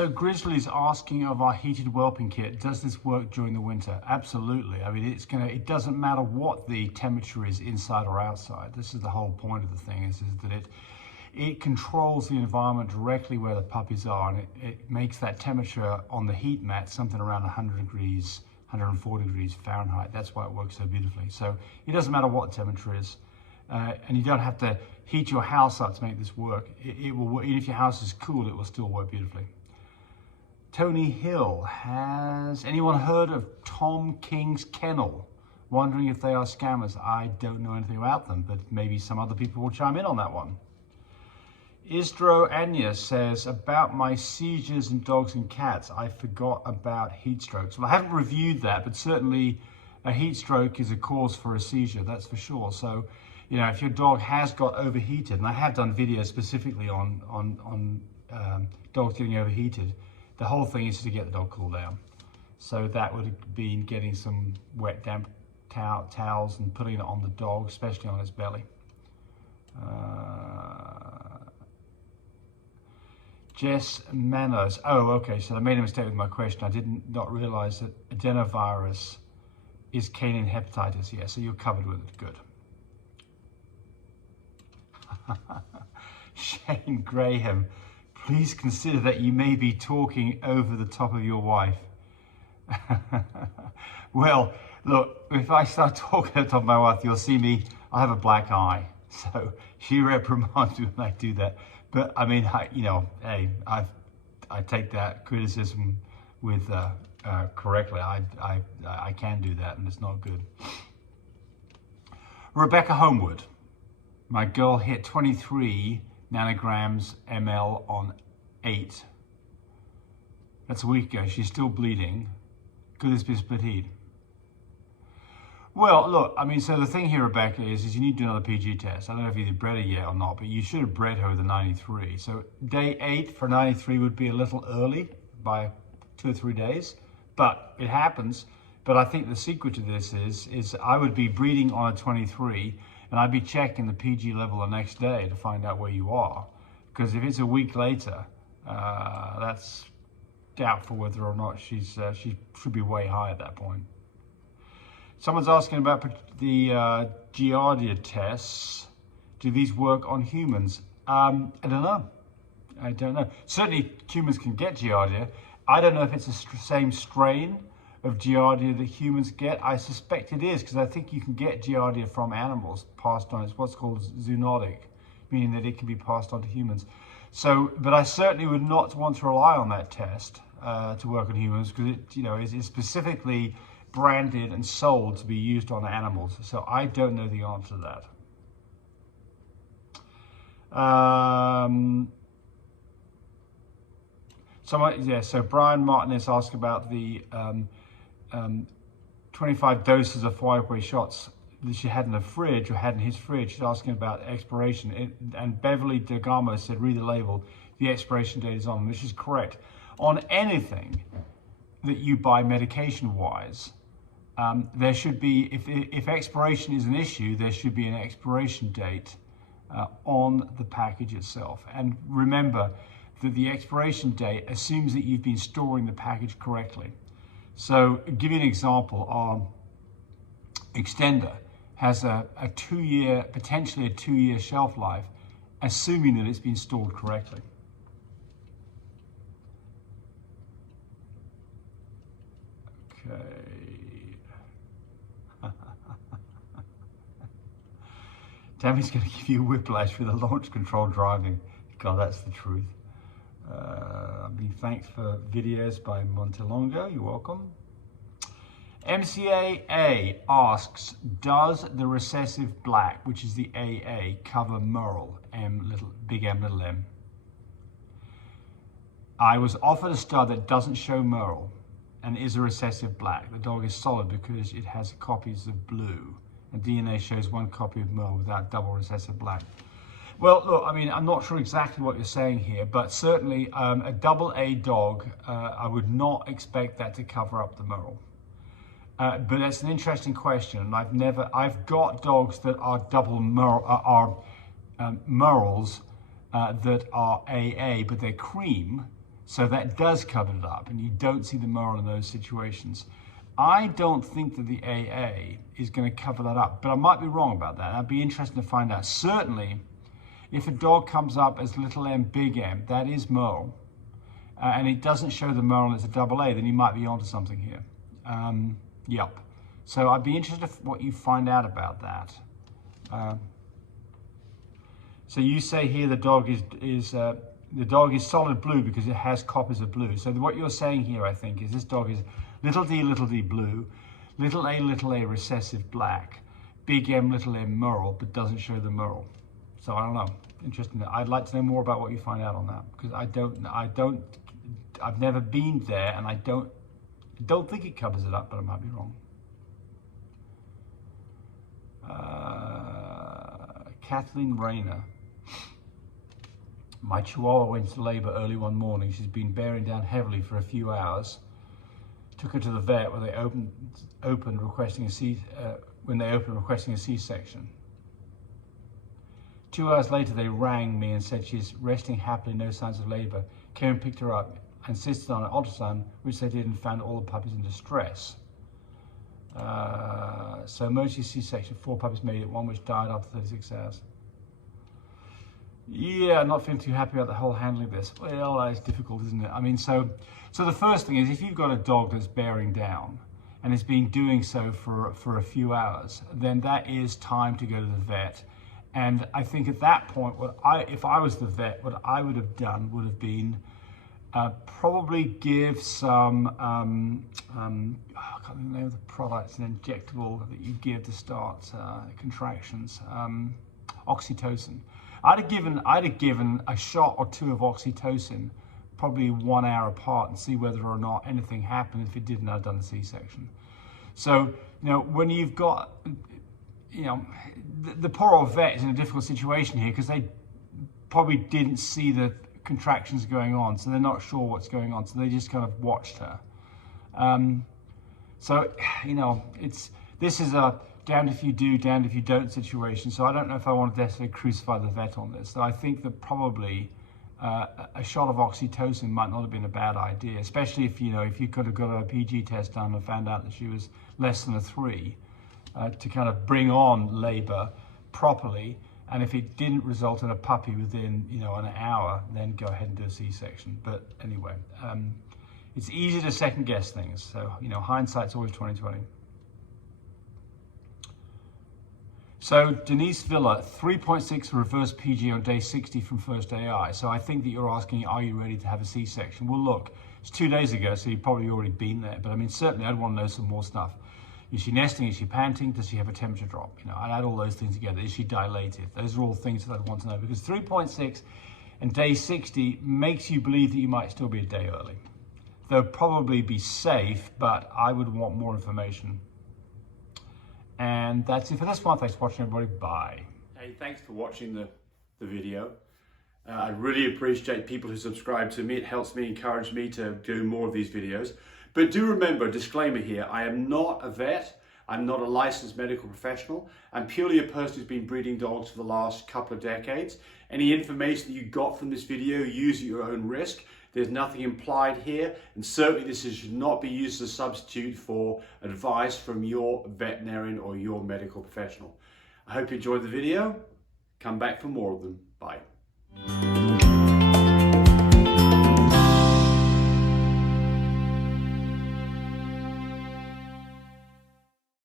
So Grizzly's asking of our heated whelping kit, does this work during the winter? Absolutely. I mean, it doesn't matter what the temperature is inside or outside. This is the whole point of the thing, is that it controls the environment directly where the puppies are, and it makes that temperature on the heat mat something around 100 degrees, 140 degrees Fahrenheit. That's why it works so beautifully. So it doesn't matter what the temperature is, and you don't have to heat your house up to make this work. It will, even if your house is cool, it will still work beautifully. Tony Hill, has anyone heard of Tom King's Kennel? Wondering if they are scammers. I don't know anything about them, but maybe some other people will chime in on that one. Isdro Anya says, about my seizures in dogs and cats, I forgot about heat strokes. Well, I haven't reviewed that, but certainly a heat stroke is a cause for a seizure, that's for sure. So, you know, if your dog has got overheated, and I have done videos specifically on dogs getting overheated, the whole thing is to get the dog cooled down. So that would have been getting some wet, damp towels and putting it on the dog, especially on its belly. Jess Manos. Oh, okay, so I made a mistake with my question. I did not realize that adenovirus is canine hepatitis. Yeah, so you're covered with it. Good. Shane Graham, please consider that you may be talking over the top of your wife. Well, look, if I start talking at the top of my wife, you'll see me, I have a black eye. So she reprimands me when I do that. But I mean, hey, I take that criticism with correctly. I can do that, and it's not good. Rebecca Homewood, my girl hit 23 nanograms ml on 8. That's a week ago. She's still bleeding. Could this be split heat? Well, look, I mean, so the thing here, Rebecca, is you need to do another PG test. I don't know if you've bred her yet or not, but you should have bred her with a 93. So day 8 for 93 would be a little early by 2 or 3 days, but it happens. But I think the secret to this is I would be breeding on a 23, and I'd be checking the PG level the next day to find out where you are. Because if it's a week later, that's doubtful whether or not she should be way high at that point. Someone's asking about the Giardia tests. Do these work on humans? I don't know. I don't know. Certainly humans can get Giardia. I don't know if it's the same strain of Giardia that humans get. I suspect it is, because I think you can get Giardia from animals passed on. It's what's called zoonotic, meaning that it can be passed on to humans. So, but I certainly would not want to rely on that test to work on humans, because it is specifically branded and sold to be used on animals. So I don't know the answer to that. So Brian Martinez asked about the 25 doses of 5-way shots that she had in the fridge, or had in his fridge. She's asking about expiration. And Beverly DeGamo said, read the label, the expiration date is on, which is correct. On anything that you buy medication-wise, there should be, if expiration is an issue, there should be an expiration date on the package itself. And remember that the expiration date assumes that you've been storing the package correctly. So, give you an example. Our extender has a 2-year, potentially a 2-year shelf life, assuming that it's been stored correctly. Okay. Tammy's going to give you whiplash with a launch control driving. God, that's the truth. Thanks for videos by Montelongo. You're welcome. MCAA asks, does the recessive black, which is the AA, cover Merle, big M, little m? I was offered a stud that doesn't show Merle and is a recessive black. The dog is solid because it has copies of blue, and DNA shows one copy of Merle without double recessive black. Well, look, I mean, I'm not sure exactly what you're saying here, but certainly a double A dog, I would not expect that to cover up the Merle. But that's an interesting question, and I've got dogs that are double Merles that are AA, but they're cream, So that does cover it up, and you don't see the merle in those situations. I don't think that the AA is going to cover that up, but I might be wrong about that. I'd be interested to find out. Certainly, if a dog comes up as little m, big M, that is merle, and it doesn't show the merle as a double A, then you might be onto something here. Yep. So I'd be interested in what you find out about that. So you say here the dog is solid blue because it has coppers of blue. So what you're saying here, I think, is this dog is little d blue, little a recessive black, big M, little m merle, but doesn't show the merle. So I don't know. Interesting. I'd like to know more about what you find out on that, because I've never been there, and I don't think it covers it up, but I might be wrong. Kathleen Rayner. My Chihuahua went to labor early one morning. She's been bearing down heavily for a few hours. Took her to the vet where they opened requesting a C-section. 2 hours later, they rang me and said she's resting happily, no signs of labor. Came and picked her up, insisted on an ultrasound, which they did, and found all the puppies in distress. So emergency C-section, 4 puppies made it, one which died after 36 hours. Yeah, I'm not feeling too happy about the whole handling of this. Well, it's difficult, isn't it? I mean, so the first thing is, if you've got a dog that's bearing down and has been doing so for a few hours, then that is time to go to the vet. And I think at that point, if I was the vet, what I would have done would have been probably give some, I can't remember the name of the product, it's an injectable that you give to start contractions, oxytocin. I'd have given a shot or 2 of oxytocin, probably 1 hour apart, and see whether or not anything happened. If it didn't, I'd done the C-section. So, when you've got, the poor old vet is in a difficult situation here, because they probably didn't see the contractions going on, so they're not sure what's going on, so they just kind of watched her. So, this is a damned if you do, damned if you don't situation. So I don't know if I want to necessarily crucify the vet on this. So I think that probably a shot of oxytocin might not have been a bad idea, especially if you could have got a PG test done and found out that she was less than a 3, to kind of bring on labor properly. And if it didn't result in a puppy within an hour, then go ahead and do a C-section. But anyway, it's easy to second guess things. So hindsight's always 20/20. So Denise Villa, 3.6 reverse PG on day 60 from first AI. So I think that you're asking, are you ready to have a C-section? Well, look, it's 2 days ago, so you've probably already been there. But I mean, certainly I'd want to know some more stuff. Is she nesting? Is she panting? Does she have a temperature drop? I'd add all those things together. Is she dilated? Those are all things that I'd want to know, because 3.6 and day 60 makes you believe that you might still be a day early. They'll probably be safe, but I would want more information. And that's it for this one. Thanks for watching, everybody. Bye. Hey, thanks for watching the video. I really appreciate people who subscribe to me. It helps me, encourage me to do more of these videos. But do remember, a disclaimer here, I am not a vet. I'm not a licensed medical professional. I'm purely a person who's been breeding dogs for the last couple of decades. Any information that you got from this video, use at your own risk. There's nothing implied here, and certainly this should not be used as a substitute for advice from your veterinarian or your medical professional. I hope you enjoyed the video. Come back for more of them. Bye.